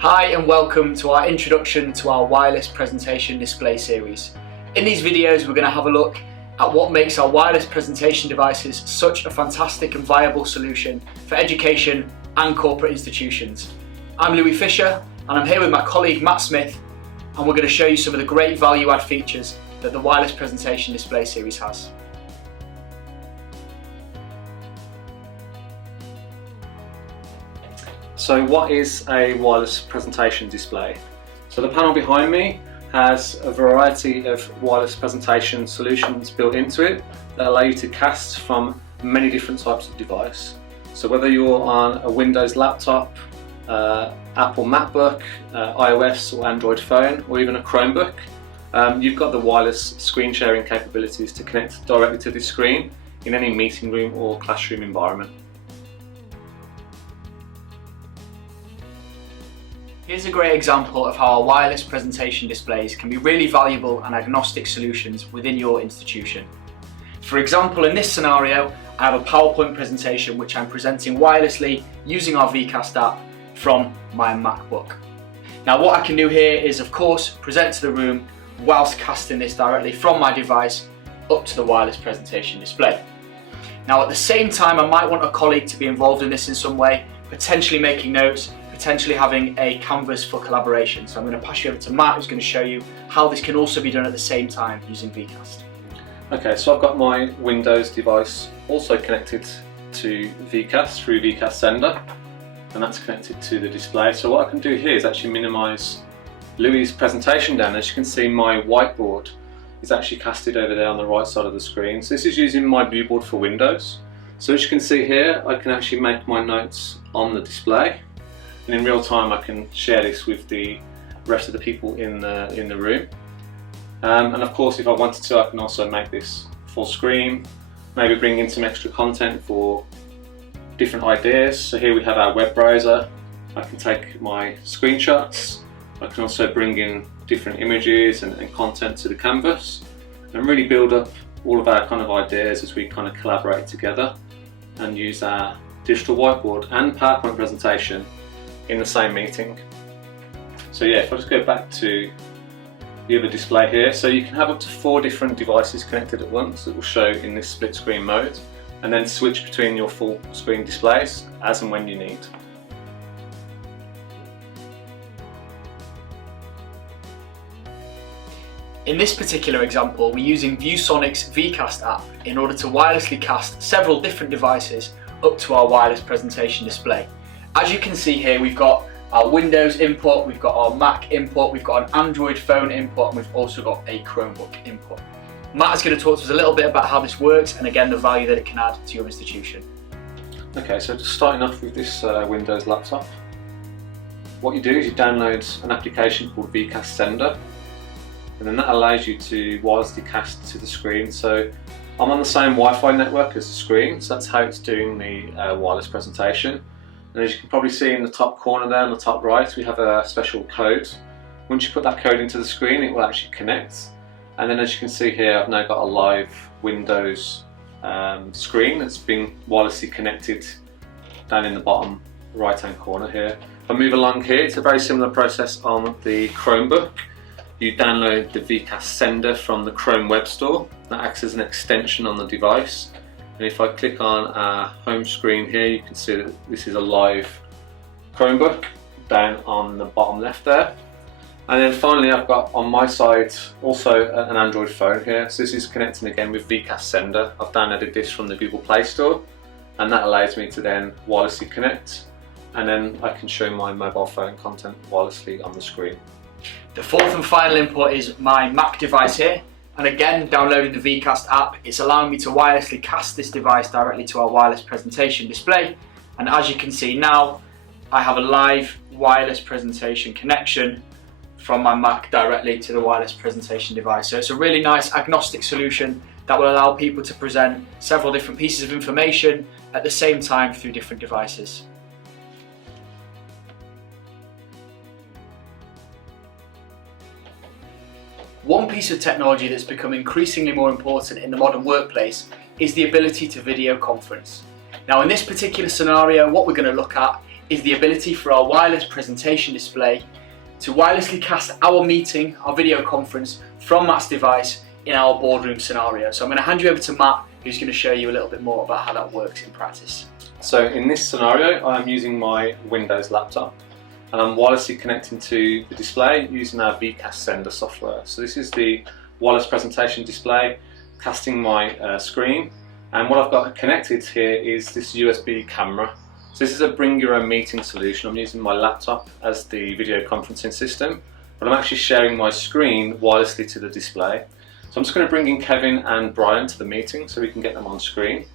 Hi and welcome to our introduction to our wireless presentation display series. In these videos we're going to have a look at what makes our wireless presentation devices such a fantastic and viable solution for education and corporate institutions. I'm Louis Fisher and I'm here with my colleague Matt Smith, and we're going to show you some of the great value add features that the wireless presentation display series has. So what is a wireless presentation display? So the panel behind me has a variety of wireless presentation solutions built into it that allow you to cast from many different types of device. So whether you're on a Windows laptop, Apple MacBook, iOS or Android phone, or even a Chromebook, you've got the wireless screen sharing capabilities to connect directly to the screen in any meeting room or classroom environment. Here's a great example of how our wireless presentation displays can be really valuable and agnostic solutions within your institution. For example, in this scenario, I have a PowerPoint presentation which I'm presenting wirelessly using our VCast app from my MacBook. Now what I can do here is of course present to the room whilst casting this directly from my device up to the wireless presentation display. Now at the same time I might want a colleague to be involved in this in some way, potentially making notes, potentially having a canvas for collaboration. So I'm going to pass you over to Matt, who's going to show you how this can also be done at the same time using VCast. Okay, so I've got my Windows device also connected to VCast through VCast Sender, and that's connected to the display. So what I can do here is actually minimise Louis' presentation down. As you can see, my whiteboard is actually casted over there on the right side of the screen. So this is using my viewboard for Windows. So as you can see here, I can actually make my notes on the display. And in real time I can share this with the rest of the people in the room. And of course if I wanted to, I can also make this full screen, maybe bring in some extra content for different ideas. So here we have our web browser. I can take my screenshots. I can also bring in different images and content to the canvas and really build up all of our kind of ideas as we kind of collaborate together and use our digital whiteboard and PowerPoint presentation in the same meeting. So yeah, if I just go back to the other display here, so you can have up to 4 different devices connected at once that will show in this split screen mode, and then switch between your full screen displays as and when you need. In this particular example, we're using ViewSonic's VCast app in order to wirelessly cast several different devices up to our wireless presentation display. As you can see here, we've got our Windows input, we've got our Mac input, we've got an Android phone input, and we've also got a Chromebook input. Matt is going to talk to us a little bit about how this works and again the value that it can add to your institution. Okay, so just starting off with this Windows laptop, what you do is you download an application called VCast Sender, and then that allows you to wirelessly cast to the screen. So I'm on the same Wi-Fi network as the screen, so that's how it's doing the wireless presentation. And as you can probably see in the top corner there on the top right, we have a special code. Once you put that code into the screen, it will actually connect. And then as you can see here, I've now got a live Windows screen that's been wirelessly connected down in the bottom right hand corner here. If I move along here, it's a very similar process on the Chromebook. You download the VCast Sender from the Chrome Web Store. That acts as an extension on the device. And if I click on our home screen here, you can see that this is a live Chromebook down on the bottom left there. And then finally I've got on my side also an Android phone here. So this is connecting again with VCast Sender. I've downloaded this from the Google Play Store, and that allows me to then wirelessly connect, and then I can show my mobile phone content wirelessly on the screen. The fourth and final input is my Mac device here. And again, downloading the VCast app, it's allowing me to wirelessly cast this device directly to our wireless presentation display. And as you can see now, I have a live wireless presentation connection from my Mac directly to the wireless presentation device. So it's a really nice agnostic solution that will allow people to present several different pieces of information at the same time through different devices. One piece of technology that's become increasingly more important in the modern workplace is the ability to video conference. Now in this particular scenario, what we're going to look at is the ability for our wireless presentation display to wirelessly cast our meeting, our video conference, from Matt's device in our boardroom scenario. So I'm going to hand you over to Matt, who's going to show you a little bit more about how that works in practice. So in this scenario, I'm using my Windows laptop and I'm wirelessly connecting to the display using our VCast sender software. So this is the wireless presentation display casting my screen, and what I've got connected here is this USB camera. So this is a bring your own meeting solution. I'm using my laptop as the video conferencing system, but I'm actually sharing my screen wirelessly to the display. So I'm just going to bring in Kevin and Brian to the meeting so we can get them on screen.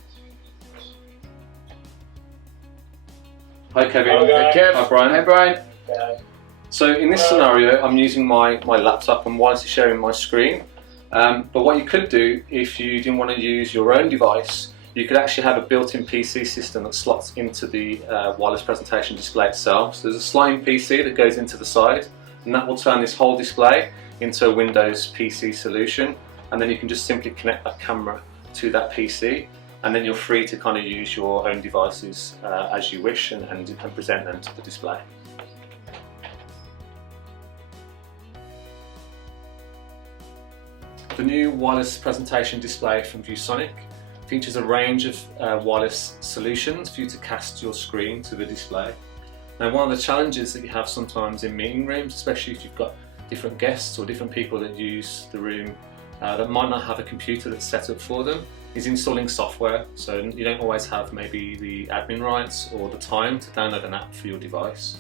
Hi Kevin. Hi Kev. Hi Brian. Hi Brian. So in this scenario, I'm using my laptop and wirelessly sharing my screen. But what you could do if you didn't want to use your own device, you could actually have a built-in PC system that slots into the wireless presentation display itself. So there's a sliding PC that goes into the side, and that will turn this whole display into a Windows PC solution. And then you can just simply connect that camera to that PC, and then you're free to kind of use your own devices as you wish and present them to the display. The new wireless presentation display from ViewSonic features a range of wireless solutions for you to cast your screen to the display. Now, one of the challenges that you have sometimes in meeting rooms, especially if you've got different guests or different people that use the room that might not have a computer that's set up for them, is installing software. So you don't always have maybe the admin rights or the time to download an app for your device.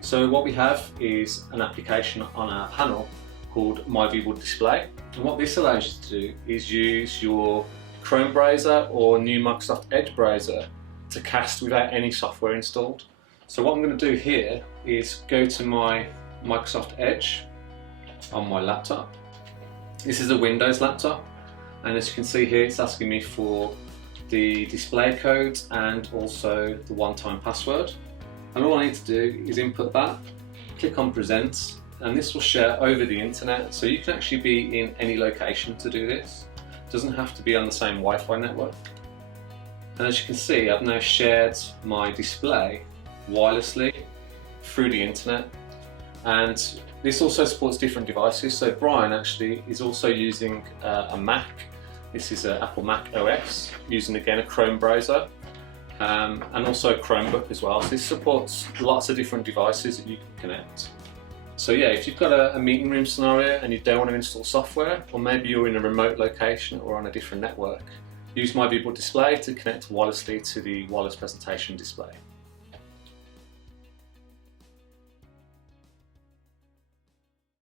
So what we have is an application on our panel called My View Display. And what this allows you to do is use your Chrome browser or new Microsoft Edge browser to cast without any software installed. So what I'm going to do here is go to my Microsoft Edge on my laptop. This is a Windows laptop, and as you can see here, it's asking me for the display code and also the one-time password. And all I need to do is input that, click on Present, and this will share over the internet, so you can actually be in any location to do this. It doesn't have to be on the same Wi-Fi network. And as you can see, I've now shared my display wirelessly through the internet, and this also supports different devices. So Brian actually is also using a Mac. This is an Apple Mac OS, using again a Chrome browser, and also a Chromebook as well. So this supports lots of different devices that you can connect. So yeah, if you've got a meeting room scenario and you don't want to install software, or maybe you're in a remote location or on a different network, use My View Display to connect wirelessly to the wireless presentation display.